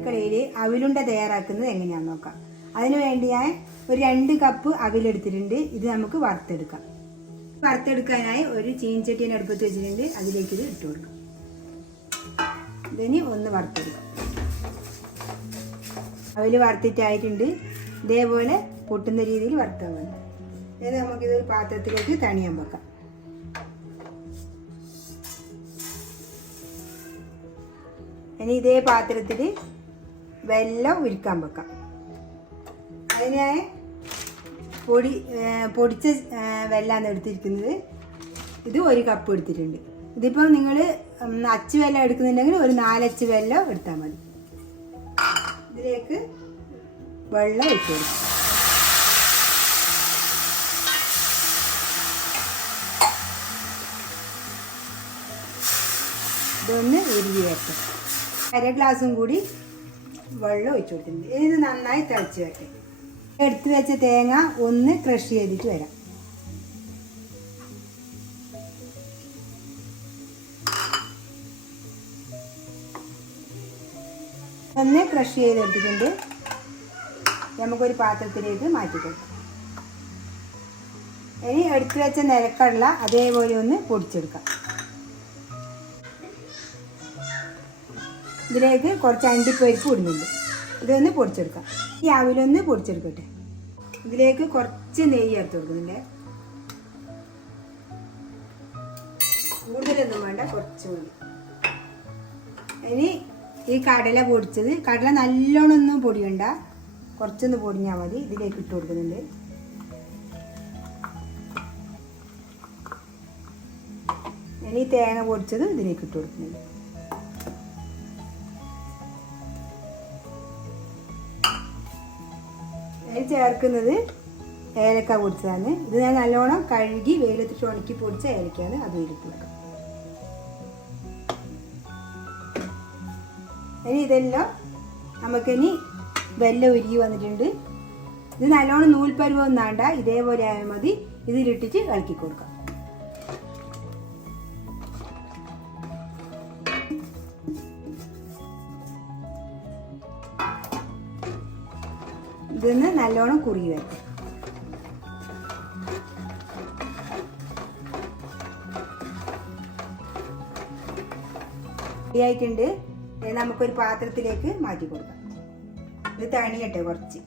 അടുക്കളയിൽ അവിലുണ്ട തയ്യാറാക്കുന്നത് എങ്ങനെയാണെന്ന് നോക്കാം. അതിനു വേണ്ടി ഞാൻ ഒരു 2 കപ്പ് അവിലെടുത്തിട്ടുണ്ട്. ഇത് നമുക്ക് വറുത്തെടുക്കാം. വറുത്തെടുക്കാനായി ഒരു ചീനച്ചട്ടിനെ അടുപ്പത്ത് വെച്ചിട്ടുണ്ട്. അതിലേക്ക് ഇത് ഇട്ട് കൊടുക്കാം. ഇതിന് ഒന്ന് വറുത്തെടുക്കാം. അവിൽ വറുത്തിട്ടായിട്ടുണ്ട്. ഇതേപോലെ പൊട്ടുന്ന രീതിയിൽ വറുത്താൽ മതി. ഇത് നമുക്കിതൊരു പാത്രത്തിലേക്ക് തണിയാൻ വെക്കാം. ഇനി ഇതേ പാത്രത്തിൽ വെള്ളം ഉരുക്കാൻ വെക്കാം. അതിനായി പൊടിച്ച വെള്ളമാണ് എടുത്തിരിക്കുന്നത്. ഇത് 1 കപ്പ് എടുത്തിട്ടുണ്ട്. ഇതിപ്പോൾ നിങ്ങൾ അച്ച് വെള്ളം എടുക്കുന്നുണ്ടെങ്കിൽ ഒരു 4 അച്ച് വെള്ളം എടുത്താൽ മതി. ഇതിലേക്ക് വെള്ളം ഒഴിച്ചു കൊടുക്കാം. ഇതൊന്ന് ഉരുകി വരട്ടെ. 1/2 ഗ്ലാസും കൂടി വെള്ളം ഒഴിച്ചു കൊടുത്തിട്ടുണ്ട്. ഇത് നന്നായി തിളച്ച് വരട്ടെ. എടുത്തു വെച്ച തേങ്ങ ഒന്ന് ക്രഷ് ചെയ്തിട്ട് വരാം. ഒന്ന് ക്രഷ് ചെയ്തെടുത്തിട്ടുണ്ട്. നമുക്കൊരു പാത്രത്തിലേക്ക് മാറ്റി കൊടുക്കാം. ഇനി എടുത്തു വെച്ച നിലക്കടല അതേപോലെ ഒന്ന് പൊടിച്ചെടുക്കാം. ഇതിലേക്ക് കുറച്ച് അണ്ടിപ്പരിപ്പ് ഇടുന്നുണ്ട്. ഇതൊന്ന് പൊടിച്ചെടുക്കാം. ഈ അവിലൊന്ന് പൊടിച്ചെടുക്കട്ടെ. ഇതിലേക്ക് കുറച്ച് നെയ്യ് ചേർത്ത് കൊടുക്കുന്നുണ്ട്. കൂടുതലൊന്നും വേണ്ട, കുറച്ച് മതി. ഇനി ഈ കടല പൊടിച്ചത്, കടല നല്ലോണം ഒന്നും പൊടിയണ്ട, കുറച്ചൊന്ന് പൊടിഞ്ഞാൽ മതി. ഇതിലേക്ക് ഇട്ട് കൊടുക്കുന്നുണ്ട്. ഇനി തേങ്ങ പൊടിച്ചത് ഇതിലേക്ക് ഇട്ട് കൊടുക്കുന്നുണ്ട്. ചേർക്കുന്നത് ഏലക്ക പൊടിച്ചതാണ്. ഇത് ഞാൻ നല്ലോണം കഴുകി വെയിലത്തിട്ട് ഉണക്കി പൊടിച്ച ഏലക്കയാണ്. അത് ഇട്ട് വെക്കാം. ഇനി ഇതെല്ലാം നമുക്കിനി വെല്ലം ഉരുകി വന്നിട്ടുണ്ട്. ഇത് നല്ലോണം നൂൽപ്പരുവൊന്നും വേണ്ട, ഇതേപോലെ ആയാൽ മതി. ഇതിലിട്ടിട്ട് ഇളക്കി കൊടുക്കാം. ഇതൊന്ന് നല്ലോണം കുറുകി വരും. ആയിട്ടുണ്ട്. നമുക്കൊരു പാത്രത്തിലേക്ക് മാറ്റി കൊടുക്കാം. ഇത് തണിയട്ടെ. കുറച്ച്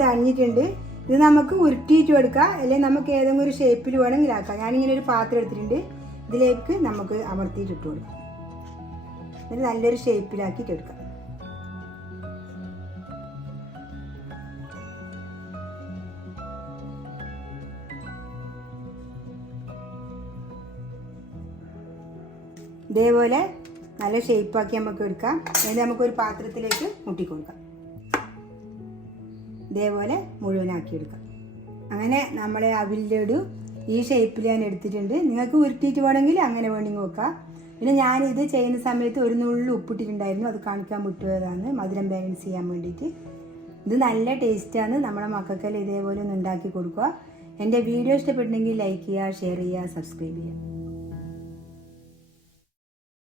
തണിഞ്ഞിട്ടുണ്ട്. ഇത് നമുക്ക് ഉരുട്ടിയിട്ട് എടുക്കാം, അല്ലെങ്കിൽ നമുക്ക് ഏതെങ്കിലും ഒരു ഷേപ്പിൽ വേണമെങ്കിൽ ആക്കാം. ഞാനിങ്ങനെ ഒരു പാത്രം എടുത്തിട്ടുണ്ട്. ഇതിലേക്ക് നമുക്ക് അമർത്തിയിട്ട് ഇട്ട് കൊടുക്കാം. ഇത് നല്ലൊരു ഷേപ്പിലാക്കിയിട്ട് എടുക്കാം. ഇതേപോലെ നല്ല ഷേപ്പാക്കി നമുക്ക് എടുക്കാം. എന്നിട്ട് നമുക്കൊരു പാത്രത്തിലേക്ക് മുട്ടിക്കൊടുക്കാം. ഇതേപോലെ മുഴുവനാക്കി എടുക്കാം. അങ്ങനെ നമ്മളെ അവിലൊരു ഈ ഷേപ്പിൽ ഞാൻ എടുത്തിട്ടുണ്ട്. നിങ്ങൾക്ക് ഉരുട്ടിയിട്ട് വേണമെങ്കിൽ അങ്ങനെ വേണമെങ്കിൽ വെക്കാം. പിന്നെ ഞാനിത് ചെയ്യുന്ന സമയത്ത് ഒരു നുള്ളു ഉപ്പിട്ടിട്ടുണ്ടായിരുന്നു. അത് കാണിക്കാൻ വിട്ടുപോയതാണ്, മധുരം ബാലൻസ് ചെയ്യാൻ വേണ്ടിയിട്ട്. ഇത് നല്ല ടേസ്റ്റാണ്. നമ്മുടെ മക്കൾക്കെല്ലാം ഇതേപോലെ ഒന്ന് ഉണ്ടാക്കി കൊടുക്കുക. എൻ്റെ വീഡിയോ ഇഷ്ടപ്പെട്ടെങ്കിൽ ലൈക്ക് ചെയ്യുക, ഷെയർ ചെയ്യുക, സബ്സ്ക്രൈബ് ചെയ്യുക.